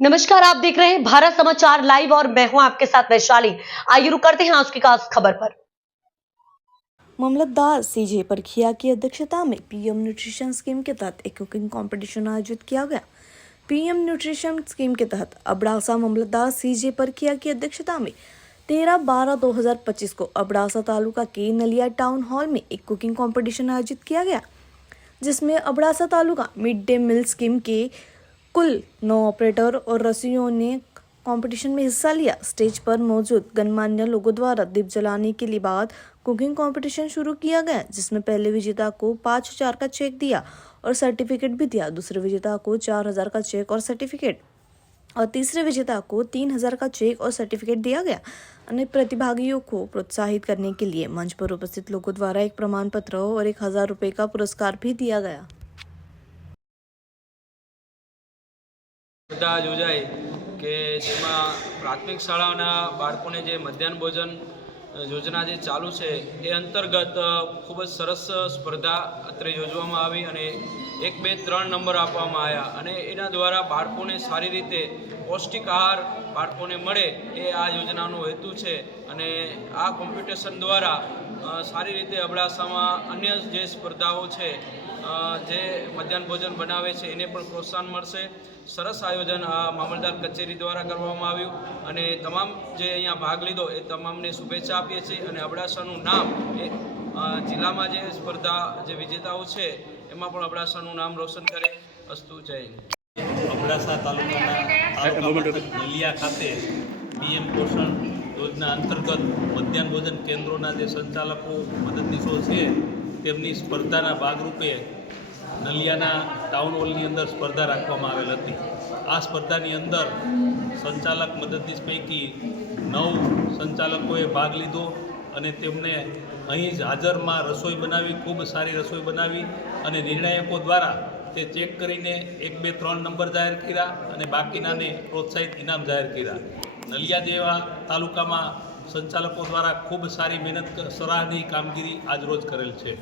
नमस्कार, आप देख रहे हैं भारत समाचार लाइव और मैं हूं आपके साथ वैशाली। आइए रुक करते हैं आज की खास खबर पर। मामलतदार सीजे परखिया की अध्यक्षता में पीएम न्यूट्रिशन स्कीम के तहत एक कुकिंग कंपटीशन आयोजित किया गया। पीएम न्यूट्रिशन स्कीम के तहत अबड़ासा मामलतदार सीजे परखिया की अध्यक्षता में 13/12/2025 को अबड़ासा तालुका के नलिया टाउन हॉल में एक कुकिंग कंपटीशन आयोजित किया गया, जिसमें Abdasa taluka mid day meal scheme के कुल 9 ऑपरेटर और रसोइयों ने कंपटीशन में हिस्सा लिया। स्टेज पर मौजूद गणमान्य लोगों द्वारा दीप जलाने के लिए बाद कुकिंग कंपटीशन शुरू किया गया, जिसमें पहले विजेता को 5,000 का चेक दिया और सर्टिफिकेट भी दिया। दूसरे विजेता को 4,000 का चेक और सर्टिफिकेट और तीसरे विजेता को 3,000 का चेक और सर्टिफिकेट दिया गया। अन्य प्रतिभागियों को प्रोत्साहित करने के लिए मंच पर उपस्थित लोगों द्वारा एक प्रमाण पत्र और 1,000 रुपए का पुरस्कार भी दिया गया। स्पर्धा योजाई કે જેમાં પ્રાથમિક શાળાના બાળકોને જે મધ્યાહન ભોજન યોજના જે ચાલુ છે એ અંતર્ગત ખૂબ જ સરસ સ્પર્ધા અત્રે યોજવામાં આવી અને 1, 2, 3 નંબર આપવામાં આવ્યા અને એના દ્વારા બાળકોને સારી રીતે પૌષ્ટિક આહાર બાળકોને મળે એ આ યોજનાનો હેતુ છે અને આ કોમ્પિટિશન દ્વારા સારી રીતે અબડાસામાં અન્ય જે સ્પર્ધાઓ છે જે મધ્યાહન ભોજન બનાવે છે એને પણ પ્રોત્સાહન મળશે। સરસ આયોજન આ મામલતદાર કચેરી દ્વારા કરવામાં આવ્યું અને તમામ જે અહીંયા ભાગ લીધો એ તમામને શુભેચ્છા આપીએ છીએ અને અબડાસાનું નામ એ જિલ્લામાં જે સ્પર્ધા જે વિજેતાઓ છે એમાં પણ અબડાસાનું નામ રોશન કરે। અસ્તુ જય હિન્દ। અબડાસા તાલુકાના નલિયા ખાતે પીએમ પોષણ યોજના અંતર્ગત મધ્યાહન ભોજન કેન્દ્રોના જે સંચાલકો મદદનીશો છે તેમની સ્પર્ધાના ભાગરૂપે નલિયાના ટાઉન હોલની અંદર સ્પર્ધા રાખવામાં આવેલ હતી। આ સ્પર્ધાની અંદર સંચાલક મદદનીશ પૈકી 9 સંચાલકોએ ભાગ લીધો અને તેમને અહીં જ હાજરમાં રસોઈ બનાવી, ખૂબ સારી રસોઈ બનાવી અને નિર્ણાયકો દ્વારા તે ચેક કરીને 1, 2, 3 નંબર જાહેર કર્યા અને બાકીનાને પ્રોત્સાહિત ઇનામ જાહેર કર્યા। નલિયા જેવા તાલુકામાં સંચાલકો દ્વારા ખૂબ સારી મહેનત, સરાહનીય કામગીરી આજરોજ કરેલ છે।